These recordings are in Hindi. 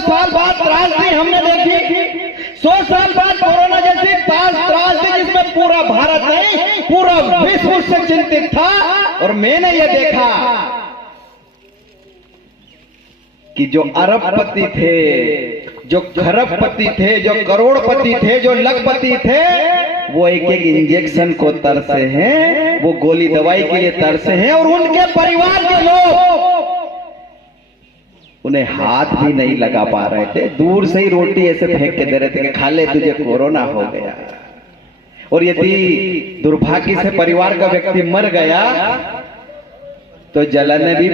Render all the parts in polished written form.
साल बाद त्रासदी हमने देखी, 100 साल बाद कोरोना जैसी त्रासदी जिसमें पूरा भारत नहीं पूरा विश्व उससे चिंतित था। और मैंने ये देखा कि जो अरबपति थे, जो खरबपति थे, जो करोड़पति थे, जो लखपति थे, वो एक एक इंजेक्शन को तरसे हैं, वो गोली दवाई के लिए तरसे हैं। और उनके परिवार के लोग उन्हें हाथ भी नहीं लगा पा रहे थे, दूर से ही रोटी ऐसे फेंक के दे रहे थे कि खा ले, तुझे कोरोना हो गया। और यदि दुर्भाग्य से परिवार का व्यक्ति मर गया तो जलाने भी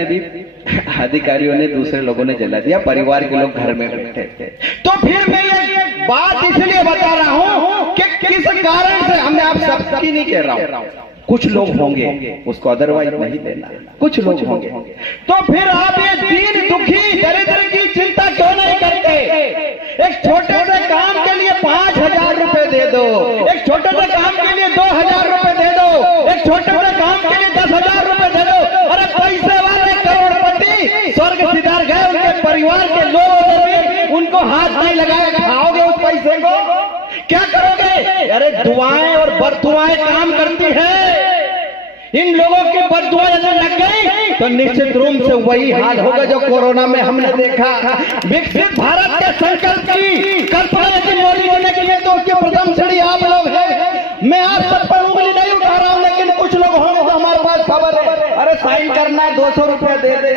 अधिकारियों ने, दूसरे लोगों ने जला दिया, परिवार के लोग घर में बैठे थे। तो फिर मैं ये बात इसलिए बता रहा हूं कि किस कारण से, हमने आप सबकी नहीं कह रहा हूं, कुछ लोग होंगे उसको अदरवाइज नहीं देना, कुछ लोग होंगे। तो फिर आप ये दीन दुखी दरिद्र की चिंता क्यों नहीं करते? एक छोटे से काम के लिए 5,000 रुपए दे दो, एक छोटे से काम के लिए 2,000 रुपए दे दो, एक छोटे से काम के लिए 10,000 रुपए दे दो। अरे पैसे वाले करोड़पति स्वर्ग सिधार गए, उनके परिवार के लोग भी उनको हाथ नहीं लगाए, खाओगे उस पैसे को? क्या करोगे? अरे दुआएं और बददुआएं काम करती है। इन लोगों की बददुआ यदि लग गई तो निश्चित रूप से वही हाल होगा जो कोरोना में हमने देखा। विकसित भारत के संकल्प की कल्पना यदि मोदी होने के लिए तो उसकी प्रथम सीढ़ी आप लोग हैं। मैं आप सब पर उंगली नहीं उठा रहा हूं, लेकिन कुछ लोग होंगे तो हमारे पास खबर है, अरे साइन करना है 200 रुपया दे दे,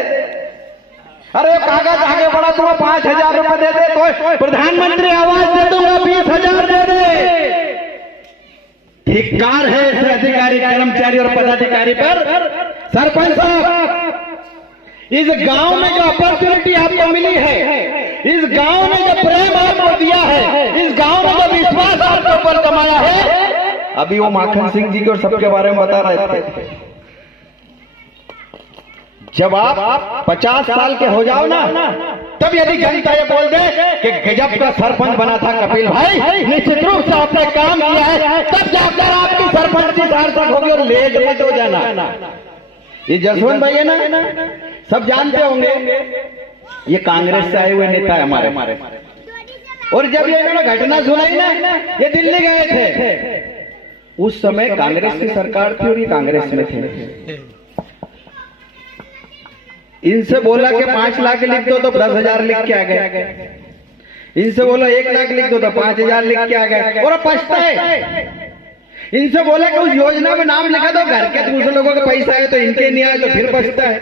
अरे कागज आगे बढ़ा तुम्हें 5,000 रुपए दे दे, तो प्रधानमंत्री आवास दे दूंगा 20,000 दे दे। धिक्कार है ऐसे अधिकारी, कर्मचारी और पदाधिकारी पर। सरपंच साहब, इस गांव में जो अपॉर्चुनिटी आपको मिली है, इस गांव में जो प्रेम आपको दिया है, इस गांव में जो विश्वास आपके ऊपर कमाया है, अभी वो माखन सिंह जी को सबके बारे में बता रहे थे, जब आप 50 साल के हो जाओ ना, तब यदि जनता ये बोल दे कि गजब का सरपंच बना था कपिल भाई, निश्चित रूप से आपने काम किया है, तब जाकर आपकी सरपंची सार्थक होगी। और लेट मत हो जाना। ये जसवंत भाई है ना, सब जानते होंगे, ये कांग्रेस से आए हुए नेता है हमारे। और जब ये इन्होंने घटना सुनाई ना, ये दिल्ली गए थे, उस समय कांग्रेस की सरकार थी और ये कांग्रेस में थे। इनसे बोला कि 5 लाख लिख दो तो 10,000 लिख के आ गए, इनसे बोला 1 लाख लिख दो तो 5,000 लिख के आ गए, और पछताए। इनसे बोला कि उस योजना में नाम लिखा दो, घर के दूसरे लोगों के पैसा आए तो इनके नहीं आए तो फिर पछता है।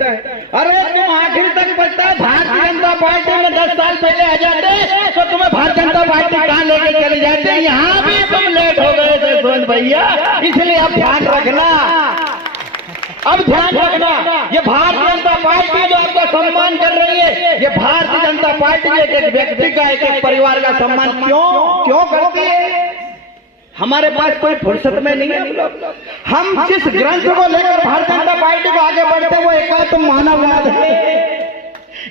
अरे तुम आखिर तक पछता है। भारतीय जनता पार्टी में 10 साल पहले आ जाते तो तुम्हें भारतीय जनता पार्टी कहां लेके चले जाते। यहाँ भी तुम लेट हो गए जसवंत भैया, इसलिए अब ध्यान रखना, अब ध्यान रखना। ये भारतीय जनता पार्टी जो आपका सम्मान कर रही है, ये भारतीय जनता पार्टी एक व्यक्ति का, एक परिवार का सम्मान क्यों करती है? हमारे पास कोई फुर्सत में नहीं है। हम जिस ग्रंथ को लेकर भारतीय जनता पार्टी को आगे बढ़ते वो एकात्म मानववाद है।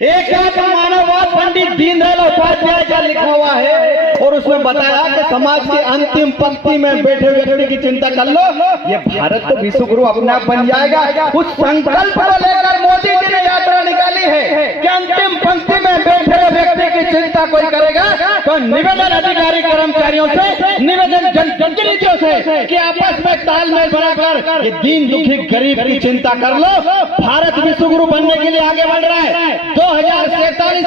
एकात्म मानववाद पंडित दीनदयाल उपाध्याय का लिखा हुआ है, और उसमें बताया कि समाज की अंतिम पंक्ति में बैठे व्यक्ति की चिंता कर लो, ये भारत तो विश्व गुरु अपने आप बन जाएगा। उस संकल्प को लेकर मोदी जी ने यात्रा निकाली है कि अंतिम पंक्ति में बैठे व्यक्ति की चिंता कोई करेगा तो निवेदन अधिकारी कर्मचारियों से, निवेदन जनप्रतिनिधियों से कि आपस में तालमेल बनाकर ये दीन दुखी गरीब की चिंता कर लो। भारत विश्व गुरु बनने के लिए आगे बढ़ रहा है। 2047